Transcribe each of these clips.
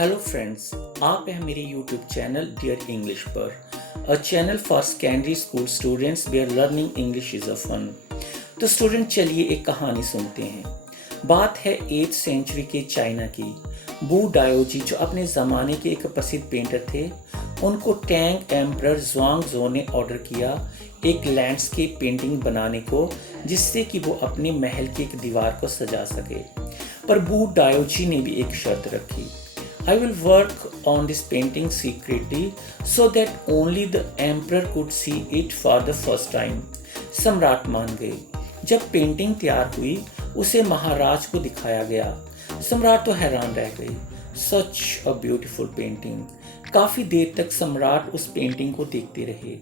Hello friends, आप हैं मेरे यूट्यूब चैनल डियर इंग्लिश पर, a channel for secondary school students where learning English is a fun. तो student, चलिए एक कहानी सुनते हैं। बात है 8th सेंचुरी के चाइना की। बू डायोजी, जो अपने ज़माने के एक प्रसिद्ध पेंटर थे, उनको टैंग एम्परर ज़ुआंगज़ो ने ऑर्डर किया एक लैंडस्केप पेंटिंग बनाने को, जिससे कि वो अपने महल की एक दीवार को सजा सके। पर बू डायोजी ने भी एक शर्त रखी। I will work on this painting secretly so that only the emperor could see it for the first time. सम्राट मान गए। जब पेंटिंग तैयार हुई, उसे महाराज को दिखाया गया। सम्राट तो हैरान रह गए। Such a beautiful painting. काफी देर तक सम्राट उस पेंटिंग को देखते रहे,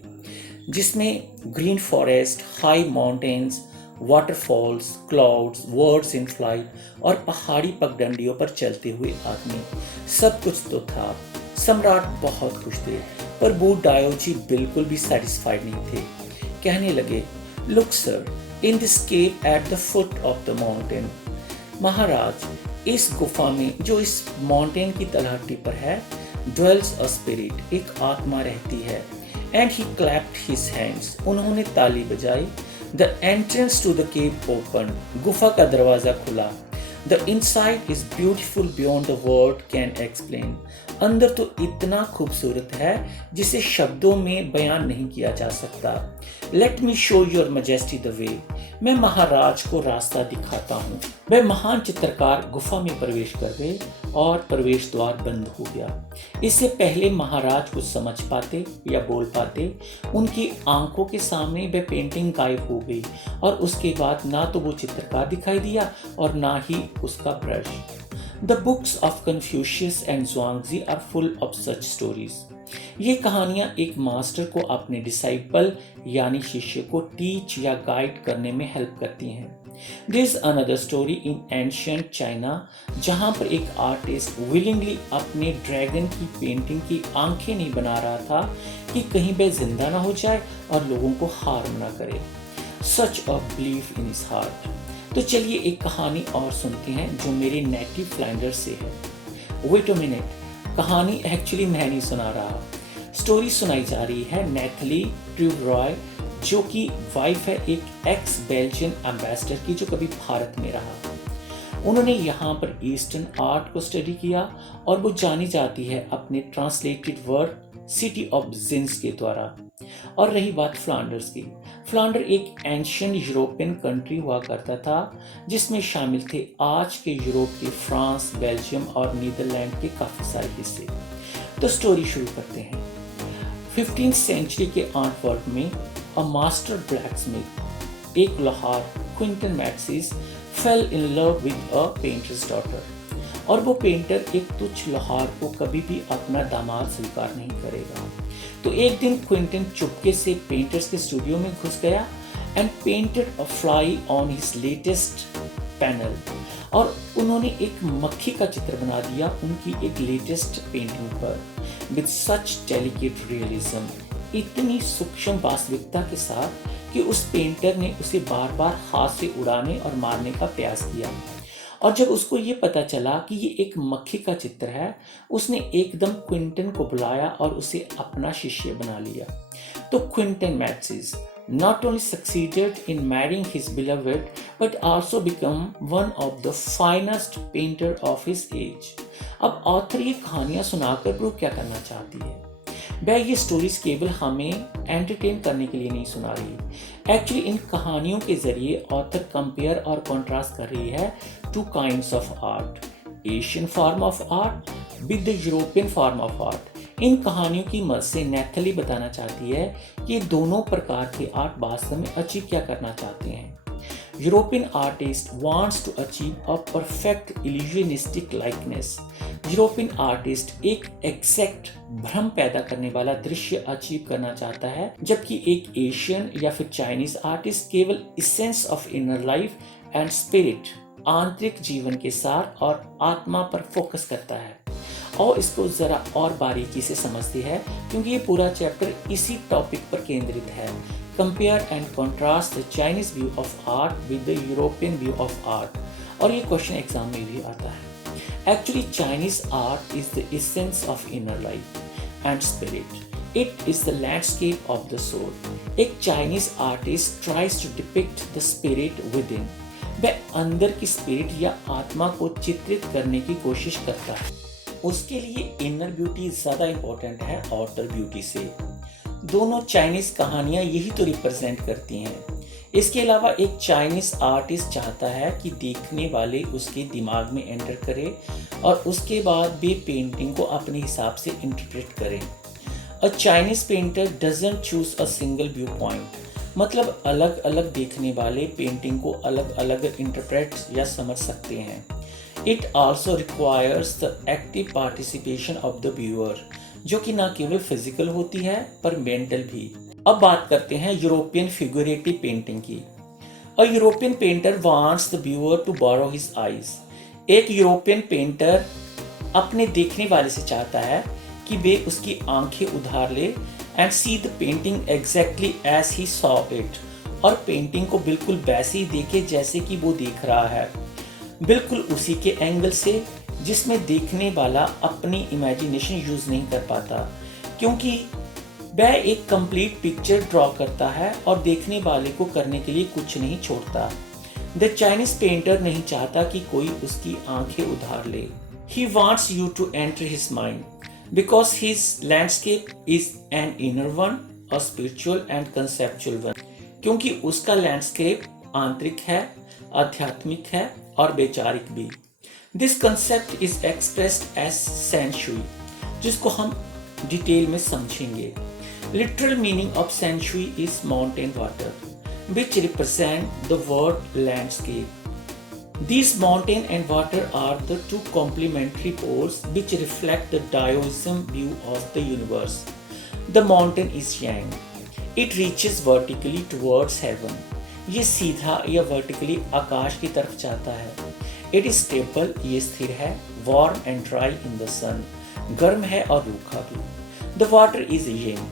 जिसमें green forest, high mountains, waterfalls, clouds, words in flight और पहाड़ी पगडंडियों पर चलते हुए आदमी, सब कुछ तो था। सम्राट बहुत खुश थे, पर बू डायोजी बिल्कुल भी सेटिस्फाइड नहीं थे। कहने लगे, look sir, in this cave at the foot of the mountain. महाराज, इस गुफा में जो इस माउंटेन की तलहटी पर है, ड्वेल्स अ स्पिरिट, एक आत्मा रहती है। And he clapped his hands, उन्होंने ताली बजाई। The entrance to the cave open, गुफा का दरवाजा खुला। The inside is beautiful beyond the word can explain, अंदर तो इतना खूबसूरत है जिसे शब्दों में बयान नहीं किया जा सकता। Let me show your majesty the way, मैं महाराज को रास्ता दिखाता हूँ। वह महान चित्रकार गुफा में प्रवेश कर गए और प्रवेश द्वार बंद हो गया। इससे पहले महाराज कुछ समझ पाते या बोल पाते, उनकी आंखों के सामने वह पेंटिंग गायब हो गई और उसके बाद ना तो वो चित्रकार दिखाई दिया और ना ही उसका brush. The books of Confucius and Zhuangzi are full of such stories. ये कहानियाँ एक मास्टर को अपने डिसाइपल यानी शिष्य को टीच या गाइड करने में हेल्प करती हैं। There is another story in ancient China, जहाँ पर एक आर्टिस्ट विलिंगली अपने ड्रैगन की पेंटिंग की आंखें नहीं बना रहा था कि कहीं वह जिंदा ना हो जाए और लोगों को हार्म ना करे। Such a belief in his heart. तो चलिए एक कहानी और सुनते हैं जो मेरे नेटिव फ्लैंडर्स से है। वेट अ मिनट, कहानी एक्चुअली मैं नहीं सुना रहा। स्टोरी सुनाई जा रही है नेथली ट्यूरॉय, जो कि वाइफ है एक एक्स बेल्जियन एम्बेसडर की, जो कभी भारत में रहा। उन्होंने यहाँ पर ईस्टर्न आर्ट को स्टडी किया और वो जानी जाती है अपने translated work city of jeans के द्वारा। और रही बात फ्लांडर्स की, फ्लांडर एक एंशियंट यूरोपियन कंट्री हुआ करता था, जिसमें शामिल थे आज के यूरोप के फ्रांस, बेल्जियम और नीदरलैंड के काफ़ी सारे हिस्से। तो स्टोरी शुरू करते हैं। 15th सेंचुरी के आंटवर्प में अ मास्टर ब्लैकस्मिथ, एक लोहार, Quentin Matsys, fell in love with a painter's daughter. और वो पेंटर एक तुच्छ लोहार को कभी भी अपना दामाद स्वीकार नहीं करेगा। तो एक दिन क्विंटन चुपके से पेंटर्स के स्टूडियो में घुस गया and painted a fly on his latest panel, और उन्होंने एक मक्खी का चित्र बना दिया उनकी एक लेटेस्ट पेंटिंग पर, विद सच डेलिकेट रियलिज्म, इतनी सूक्ष्म वास्तविकता के साथ कि उस पेंटर ने उसे बार बार हाथ से उड़ाने और मारने का प्रयास किया। और जब उसको ये पता चला कि ये एक मक्खी का चित्र है, उसने एकदम क्विंटन को बुलाया और उसे अपना शिष्य बना लिया। तो Quinton मैट्सिस not only succeeded in marrying his beloved, but also become one of the finest painter of his age. अब ऑथर ये कहानियाँ सुनाकर प्रूव क्या करना चाहती है? वह ये स्टोरीज केवल हमें एंटरटेन करने के लिए नहीं सुना रही। एक्चुअली इन कहानियों के जरिए ऑथर कंपेयर और कॉन्ट्रास्ट कर रही है two kinds of art, Asian form of art with the European form of art. इन कहानियों की मदद से नेथली बताना चाहती है कि दोनों प्रकार के आर्ट वास्तव में अचीव क्या करना चाहते हैं। European artist wants to achieve a perfect illusionistic likeness. European artist एक एग्जैक्ट भ्रम पैदा करने वाला दृश्य अचीव करना चाहता है, जबकि एक एशियन या फिर चाइनीज आर्टिस्ट केवल essence of inner life and spirit, आंतरिक जीवन के सार और आत्मा पर फोकस करता है। और इसको ज़रा और बारीकी से समझती है, क्योंकि ये पूरा चैप्टर इसी टॉपिक पर केंद्रित है। Compare and contrast the Chinese view of art with the European view of art. और ये क्वेश्चन एग्जाम में भी आता है। Actually, Chinese art is the essence of inner life and spirit. It is the landscape of the soul. एक Chinese artist tries to depict the spirit within. वह अंदर की स्पिरिट या आत्मा को चित्रित करने की कोशिश करता है। उसके लिए इनर ब्यूटी ज़्यादा इम्पोर्टेंट है आउटर ब्यूटी से। दोनों चाइनीज़ कहानियाँ यही तो रिप्रेजेंट करती हैं। इसके अलावा एक चाइनीज़ आर्टिस्ट चाहता है कि देखने वाले उसके दिमाग में एंटर करे और उसके बाद वे पेंटिंग को अपने हिसाब से इंटरप्रेट करें। A Chinese painter doesn't choose a single view point, मतलब अलग अलग देखने वाले पेंटिंग को अलग अलग इंटरप्रेट या समझ सकते हैं। It also requires the active participation of the viewer, जो कि न केवल फिजिकल होती है पर मेंटल भी। अब बात करते हैं यूरोपियन फिगुरेटिव पेंटिंग की। A European painter wants the viewer to borrow his eyes. एक यूरोपियन पेंटर अपने देखने वाले से चाहता है कि वे उसकी आंखें उधार ले and see the painting exactly as he saw it, और पेंटिंग को बिल्कुल वैसे ही देखे जैसे कि वो देख रहा है, बिल्कुल उसी के एंगल से जिसमें देखने वाला अपनी इमेजिनेशन यूज नहीं कर पाता, क्योंकि वह एक कंप्लीट पिक्चर ड्रॉ करता है और देखने वाले को करने के लिए कुछ नहीं छोड़ता। द चाइनीज पेंटर नहीं चाहता कि कोई उसकी आंखें उधार ले। He wants you to enter his mind because his landscape is an inner one, a spiritual and conceptual one, क्योंकि उसका लैंडस्केप आंतरिक है, आध्यात्मिक है और वैचारिक भी। This concept is expressed as sensui, जिसको हम डिटेल में समझेंगे। Literal meaning of Senshui is mountain water, which represent the world landscape. These mountain and water are the two complementary poles which reflect the Daoism view of the universe. The mountain is Yang. It reaches vertically towards heaven. ये सीधा या vertically आकाश की तरफ जाता है। It is stable, ये स्थिर है, warm and dry in the sun. गर्म है और रूखा भी। The water is Yin.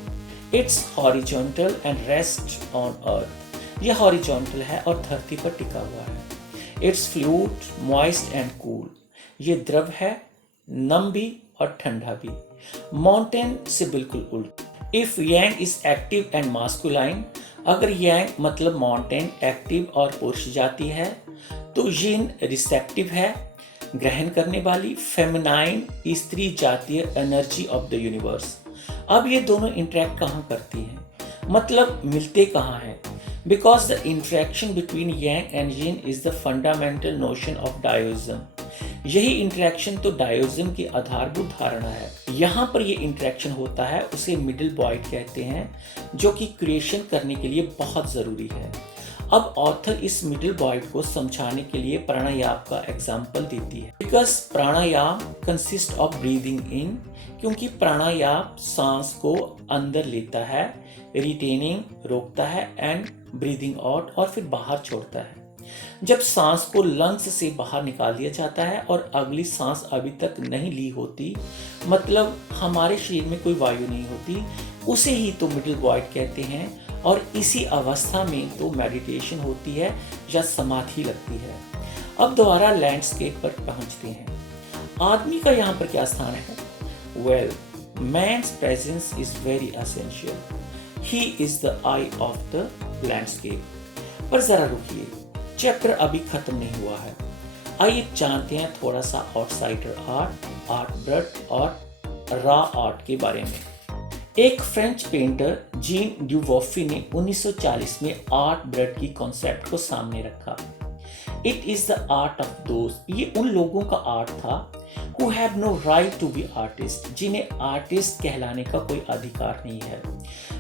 It's horizontal and rests on earth. यह horizontal है और धरती पर टिका हुआ है। It's fluid, moist and cool. ये द्रव है, नम भी और ठंडा भी। Mountain से बिल्कुल उल्ट। If yang is active and masculine, अगर yang मतलब mountain एक्टिव और पुरुष जाति है, तो yin रिसेप्टिव है, ग्रहण करने वाली, फेमिनाइन स्त्री जातीय एनर्जी ऑफ द यूनिवर्स। अब ये दोनों इंटरेक्ट कहाँ करती हैं, मतलब मिलते कहाँ हैं? Because the interaction between yang and yin is the fundamental notion of Taoism. यही इंटरेक्शन तो डायोइज्म की आधारभूत धारणा है। यहाँ पर ये इंटरेक्शन होता है, उसे मिडिल पॉइंट कहते हैं, जो कि क्रिएशन करने के लिए बहुत ज़रूरी है। अब ऑथर इस मिडिल पॉइंट को समझाने के लिए प्राणायाम का एग्जाम्पल देती है। Because pranayama consist of breathing in, क्योंकि प्राणायाम सांस को अंदर लेता है, रिटेनिंग रोकता है एंड ब्रीदिंग आउट और फिर बाहर छोड़ता है। जब सांस को लंग्स से बाहर निकाल दिया जाता है और अगली सांस अभी तक नहीं ली होती, मतलब हमारे शरीर में कोई वायु नहीं होती, उसे ही तो मिडिल पॉइंट कहते हैं। और इसी अवस्था में तो मेडिटेशन होती है या समाधि लगती है। अब दोबारा लैंडस्केप पर पहुंचते हैं। आदमी का यहाँ पर क्या स्थान है? Well, man's presence is very essential. He is the eye of the landscape. पर जरा रुकिए, चैप्टर अभी खत्म नहीं हुआ है। आइए जानते हैं थोड़ा सा आउटसाइडर आर्ट, आर्ट ब्रट और रॉ आर्ट के बारे में। एक फ्रेंच पेंटर जीन ड्यूवॉफी ने 1940 में आर्ट ब्रट की कॉन्सेप्ट को सामने रखा। It is the art of those, ये उन लोगों का आर्ट था who have no right to be artist, जिन्हें आर्टिस्ट कहलाने का कोई अधिकार नहीं है।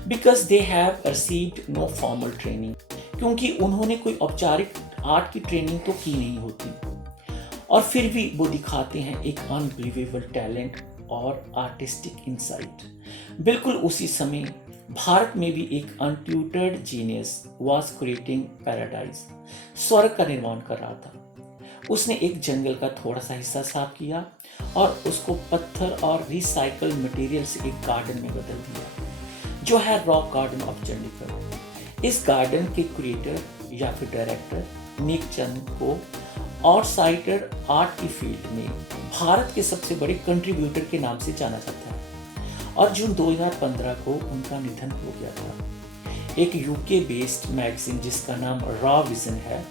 Because they have received no formal training, क्योंकि उन्होंने कोई औपचारिक आर्ट की ट्रेनिंग तो की नहीं होती, और फिर भी वो दिखाते हैं एक अनबिलीवेबल टैलेंट और आर्टिस्टिक इंसाइट। बिल्कुल उसी समय भारत में भी एक untutored genius was creating paradise, स्वर्ग का निर्माण कर रहा था। उसने एक जंगल का थोड़ा सा हिस्सा साफ किया और उसको पत्थर और रिसाइकल मटेरियल से एक गार्डन में बदल दिया, जो है रॉक गार्डन ऑफ चंडीगढ़। इस गार्डन के क्रिएटर या फिर डायरेक्टर निक चंद को और साइटेड आर्ट की फील्ड में भारत के सबसे बड़े कंट्रीब्यूटर के नाम से जाना जाता है और जून 2015 को उनका निधन हो गया था। एक यूके बेस्ड मैगजीन जिसका नाम रॉ विजन है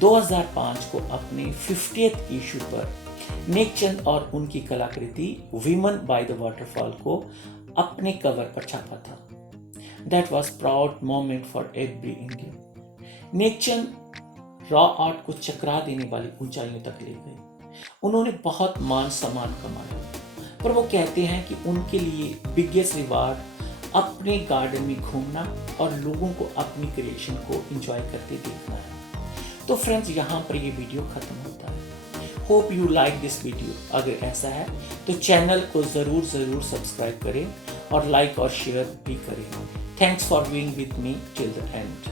2005 को अपने 50th इशू पर नेकचंद और उनकी कलाकृति विमन बाय द वाटरफॉल को अपने कवर पर छापा था। That was proud moment for every Indian. Nek Chand raw art को चकरा देने वाली ऊंचाइयों तक ले गए। उन्होंने बहुत मान सम्मान कमाया, पर वो कहते हैं कि उनके लिए बिगेस्ट रिवार्ड अपने गार्डन में घूमना और लोगों को अपनी क्रिएशन को एंजॉय करते देखना है। तो फ्रेंड्स, यहाँ पर ये वीडियो खत्म होता है। Hope you like this video. अगर ऐसा है तो चैनल को ज़रूर सब्सक्राइब करें और लाइक और शेयर भी करें। Thanks for being with me till the end.